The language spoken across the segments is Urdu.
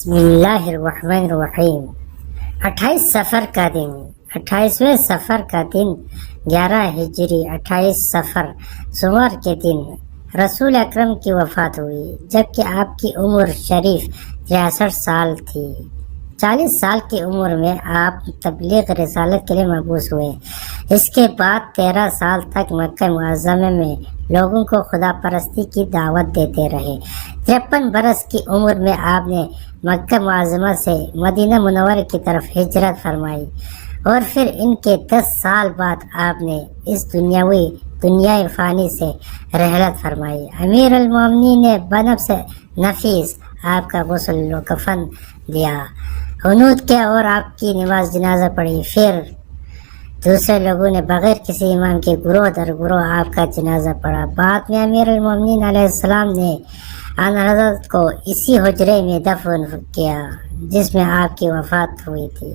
بسم اللہ الرحمن الرحیم۔ 28ویں سفر کا دن 11 ہجری 28 سفر سوموار کے دن رسول اکرم کی وفات ہوئی، جبکہ آپ کی عمر شریف 63 سال تھی۔ 40 سال کی عمر میں آپ تبلیغ رسالت کے لیے مبعوث ہوئے۔ اس کے بعد 13 سال تک مکہ معظمہ میں لوگوں کو خدا پرستی کی دعوت دیتے رہے۔ 53 برس کی عمر میں آپ نے مکہ معظمہ سے مدینہ منورہ کی طرف ہجرت فرمائی، اور پھر ان کے 10 سال بعد آپ نے اس دنیائے فانی سے رحلت فرمائی۔ امیر المومنین نے بنفس نفیس آپ کا غسل و کفن دیا، قنوت کیا اور آپ کی نماز جنازہ پڑھی۔ پھر دوسرے لوگوں نے بغیر کسی امام کے گروہ در گروہ آپ کا جنازہ پڑھا۔ بعد میں امیر المومنین علیہ السلام نے آن حضرت کو اسی حجرے میں دفن کیا جس میں آپ کی وفات ہوئی تھی۔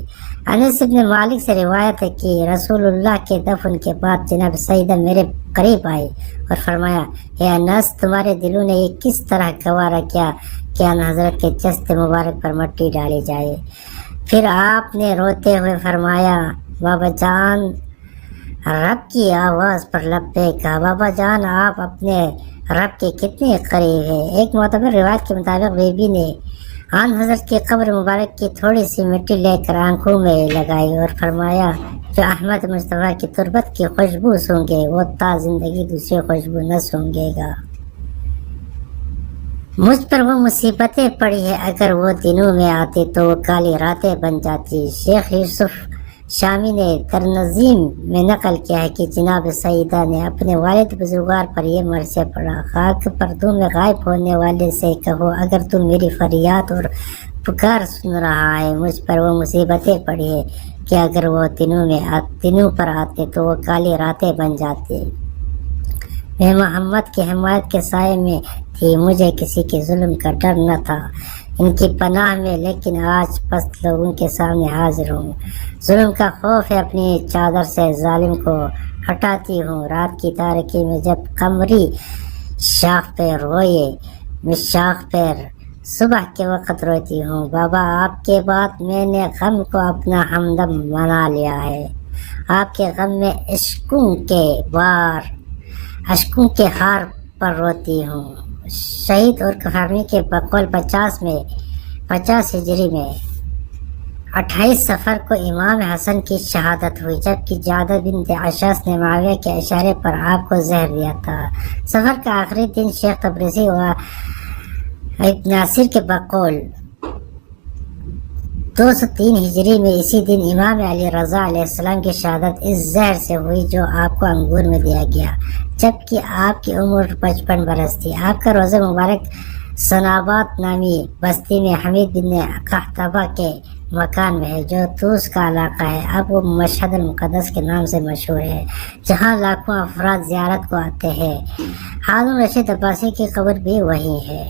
انس بن مالک سے روایت ہے کہ رسول اللہ کے دفن کے بعد جناب سیدہ میرے قریب آئی اور فرمایا، اے انس، تمہارے دلوں نے یہ کس طرح گوارا کیا کہ آن حضرت کے جسد مبارک پر مٹی ڈالی جائے؟ پھر آپ نے روتے ہوئے فرمایا، بابا جان، رب کی آواز پر لبیک کہا۔ بابا جان، آپ اپنے رب کے کتنے قریب ہیں۔ ایک معتبر روایت کے مطابق بی بی نے آن حضرت کی قبر مبارک کی تھوڑی سی مٹی لے کر آنکھوں میں لگائی اور فرمایا، جو احمد مصطفیٰ کی تربت کی خوشبو سونگے وہ تا زندگی دوسری خوشبو نہ سونگے گا۔ مجھ پر وہ مصیبتیں پڑی ہے، اگر وہ دنوں میں آتے تو وہ کالی راتیں بن جاتی۔ شیخ یوسف شامی نے ترنظیم میں نقل کیا ہے کہ جناب سیدہ نے اپنے والد بزرگوار پر یہ مرثیہ پڑھا، خاک پردوں میں غائب ہونے والے سے کہو، اگر تم میری فریاد اور پکار سن رہا ہے، مجھ پر وہ مصیبتیں پڑی ہے کہ اگر وہ دنوں پر آتے تو وہ کالی راتیں بن جاتی۔ میں محمد کی حمایت کے سائے میں تھی، مجھے کسی کے ظلم کا ڈر نہ تھا، ان کی پناہ میں، لیکن آج پست لوگوں کے سامنے حاضر ہوں۔ ظلم کا خوف ہے، اپنی چادر سے ظالم کو ہٹاتی ہوں۔ رات کی تاریکی میں جب قمری شاخ پہ روئے، میں شاخ پر صبح کے وقت روتی ہوں۔ بابا، آپ کے بعد میں نے غم کو اپنا ہمدم بنا لیا ہے۔ آپ کے غم میں اشکوں کے ہار پر روتی ہوں۔ شہید اور کفارمی کے بقول 50 ہجری میں 28 سفر کو امام حسن کی شہادت ہوئی، جبکہ جعدہ بنت اشعث نے معاویہ کے اشارے پر آپ کو زہر دیا تھا۔ سفر کا آخری دن شیخ تبریزی و ابن ناصر کے بقول 203 ہجری میں اسی دن امام علی رضا علیہ السلام کی شہادت اس زہر سے ہوئی جو آپ کو انگور میں دیا گیا، جبکہ آپ کی عمر 55 برس تھی۔ آپ کا روزہ مبارک سنابات نامی بستی میں حمید بن قحطبہ کے مکان میں ہے، جو طوس کا علاقہ ہے۔ اب وہ مشہد المقدس کے نام سے مشہور ہے، جہاں لاکھوں افراد زیارت کو آتے ہیں۔ ہارون رشید عباسی کی قبر بھی وہیں ہے۔